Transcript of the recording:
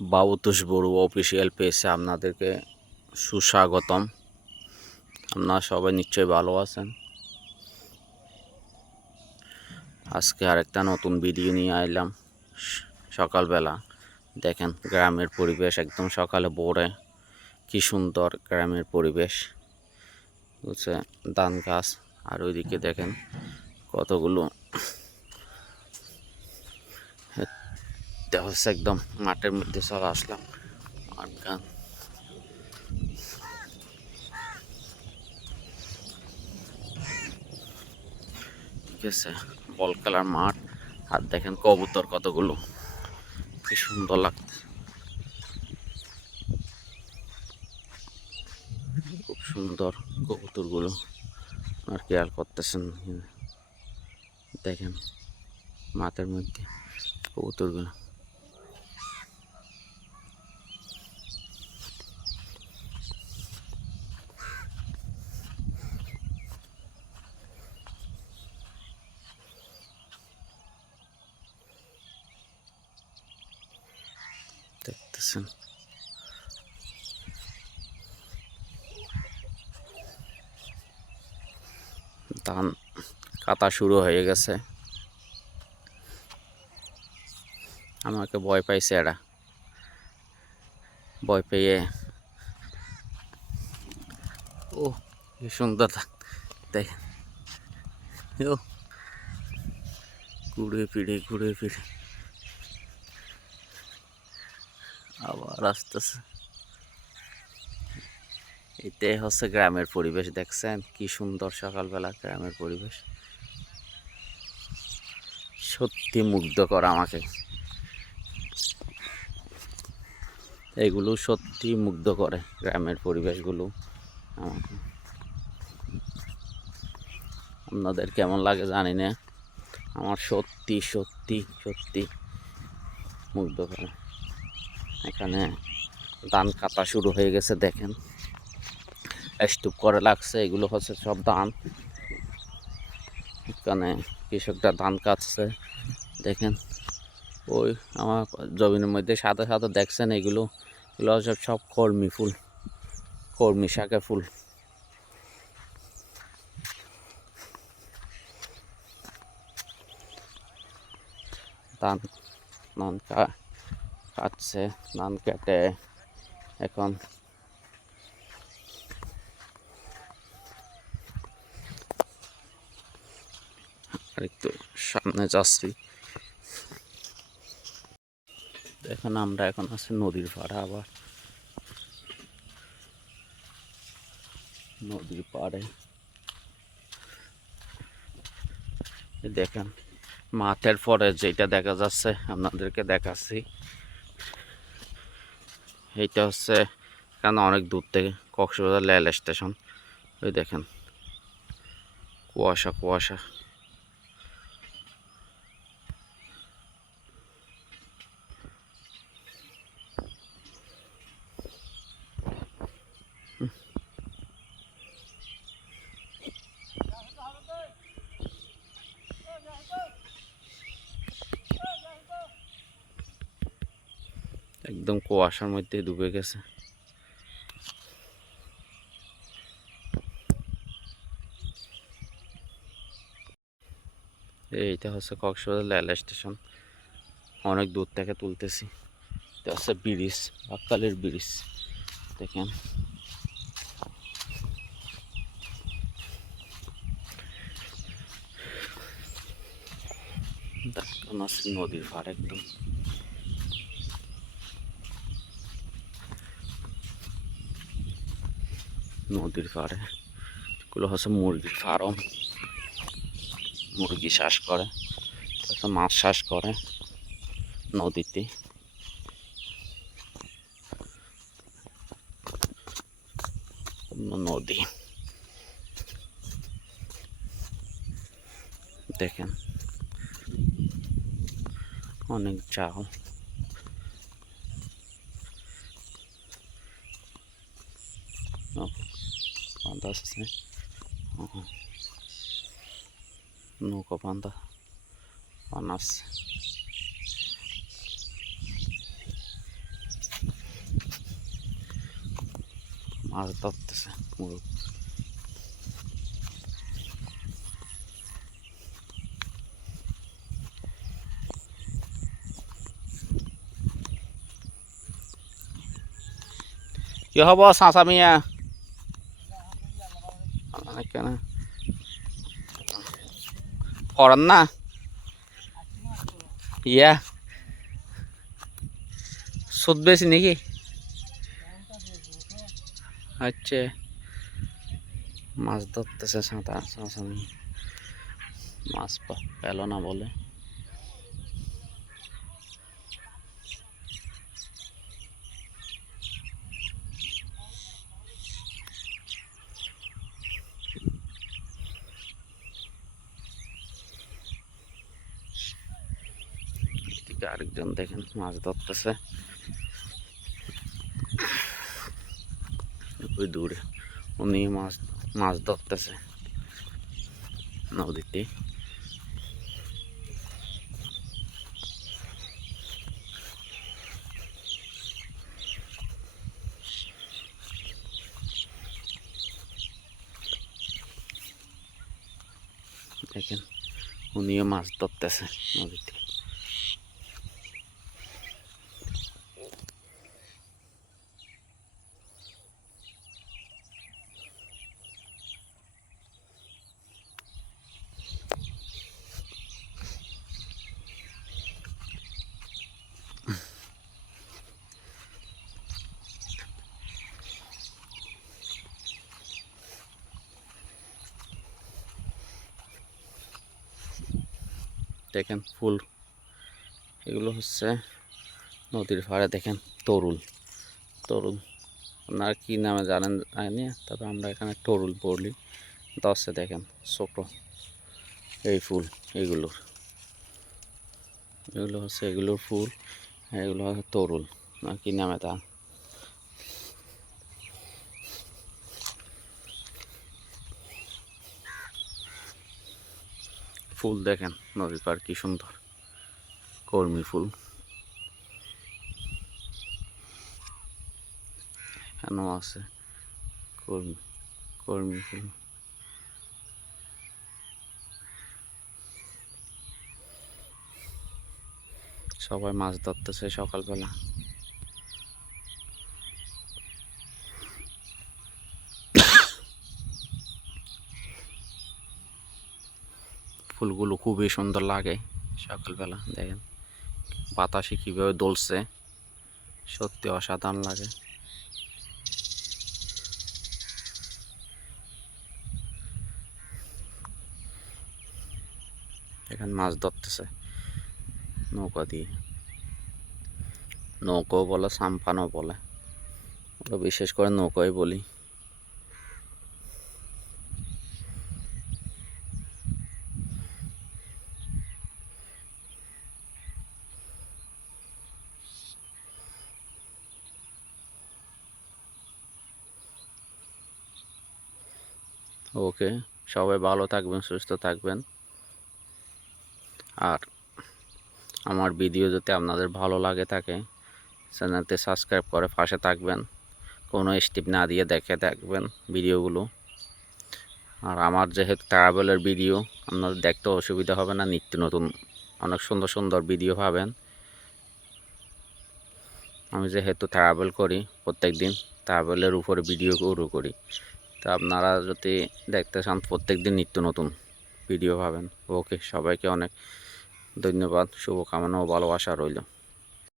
বাবুতোষ বড়ু official পেজে আপনাদেরকে সুস্বাগতম। আপনারা সবাই নিশ্চয়ই ভালো আছেন। আজকে আরেকটা নতুন ভিডিও নিয়ে আইলাম। সকালবেলা দেখেন গ্রামের পরিবেশ একদম সকালে ভোরে। কি সুন্দর গ্রামের পরিবেশ। হচ্ছে ধান গাছ। আর ওইদিকে দেখেন কতগুলো হচ্ছে একদম মাঠের মধ্যে চলে আসলাম। মাঠ গান। ঠিক আছে, বল খেলার মাঠ। আর দেখেন কবুতর কতগুলো। কি সুন্দর লাগছে। খুব সুন্দর কবুতরগুলো। আর খেয়াল করতেছেন? দেখেন, মাঠের মধ্যে কবুতরগুলো। দেখতেছেন ধান কাটা শুরু হয়ে গেছে। আমাকে ভয় পাইছে এরা। ভয় পেয়ে ও কি সুন্দর। দেখেন। ও, ঘুরে ফিরে ঘুরে ফিরে। আবার আসতেছে। এটাই হচ্ছে গ্রামের পরিবেশ, দেখছেন? কি সুন্দর সকালবেলা গ্রামের পরিবেশ। সত্যি মুগ্ধ করা আমাকে। এগুলো সত্যি মুগ্ধ করে গ্রামের পরিবেশগুলো আমাকে। আপনাদের কেমন লাগে জানি না। আমার সত্যি সত্যি সত্যি মুগ্ধ করে এখানে ধান কাটা শুরু হয়ে গেছে, দেখেন। স্টুপ করে লাগছে, এগুলো হচ্ছে সব ধান। এখানে কৃষকরা ধান কাটছে, দেখেন। ওই আমার জমিনের মধ্যে সাথে সাথে দেখছেন এগুলো। এগুলো হচ্ছে সব কর্মী ফুল কর্মী শাকের ফুল। ধান ধান কাটছে ধান কেটে। এখন একটু সামনে যাচ্ছি। এখন আমরা এখন আছি নদীর পাড়ে আবার। নদীর পাড়ে। দেখেন, মাঠের পরে যেটা দেখা যাচ্ছে, আপনাদেরকে দেখাচ্ছি। এইটা হচ্ছে এখানে অনেক দূর থেকে কক্সবাজার লেল স্টেশন। ওই দেখেন কুয়াশা কুয়াশা। একদম কুয়াশার মধ্যে ডুবে গেছে। এইটা হচ্ছে কক্সবাজার রেল স্টেশন। অনেক দূর থেকে তুলতেছি। এটা হচ্ছে ব্রিজ বাক্কালের ব্রিজ। দেখেন। নদীর পাড় একদম। নদীর পাড়ে। এগুলো হচ্ছে মুরগির ফার্ম মুরগি চাষ করে মাছ চাষ করে নদীতে। নদী। দেখেন, অনেক জাল। গাছ আছে নৌকা বান্ধা আনাস মাছ ধরতেছে মুরুখ কি হব চাঁচা মিয়া করেন না? ইয়া। সুদ বেশি নাকি? আচ্ছা। মাছ ধরতেছে সাঁতার মাছ পেল না বলে। এদিকে আরেকজন দেখেন মাছ ধরতেছে। ওই দূরে উনি মাছ মাছ ধরতেছে। নদীতে। দেখেন, উনিও মাছ ধরতেছে নদীতে। দেখেন ফুল। এগুলো হচ্ছে নদীর পাড়ে দেখেন তরুল তরুল আপনারা কী নামে জানেন জানি তবে আমরা এখানে তরুল বলি। দশে দেখেন ছোট এই ফুল এগুলোর। এগুলো হচ্ছে এগুলোর ফুল, এগুলো হচ্ছে তরুল না, কী নামে তা? ফুল দেখেন নদীর পাড় কি সুন্দর। কর্মী ফুল। এখানেও আছে কর্মী কর্মী ফুল। সবাই মাছ ধরতেছে সকালবেলা। ফুলগুলো খুবই সুন্দর লাগে সকালবেলা, দেখেন। বাতাসে কীভাবে দোলছে, সত্যি অসাধারণ লাগে। এখানে মাছ ধরতেছে, নৌকা দিয়ে। নৌকো বলে, সাম্পানও বলে। বিশেষ করে নৌকোই বলি। ওকে, সবাই ভালো থাকবেন, সুস্থ থাকবেন। আর আমার ভিডিও যদি আপনাদের ভালো লাগে থাকে, চ্যানেলটি সাবস্ক্রাইব করে পাশে থাকবেন। কোনো স্টিপ না দিয়ে দেখে থাকবেন ভিডিওগুলো আর আমার যেহেতু ট্রাভেলের ভিডিও আপনাদের দেখতে অসুবিধা হবে না, নিত্য নতুন, অনেক সুন্দর সুন্দর ভিডিও পাবেন। আমি যেহেতু ট্রাভেল করি প্রত্যেক দিন ট্রাভেলের উপরে ভিডিও শুরু করি। তা আপনারা যদি দেখতে চান প্রত্যেক দিন নিত্য নতুন ভিডিও পাবেন। ওকে সবাইকে অনেক ধন্যবাদ, শুভকামনা ও ভালোবাসা রইল।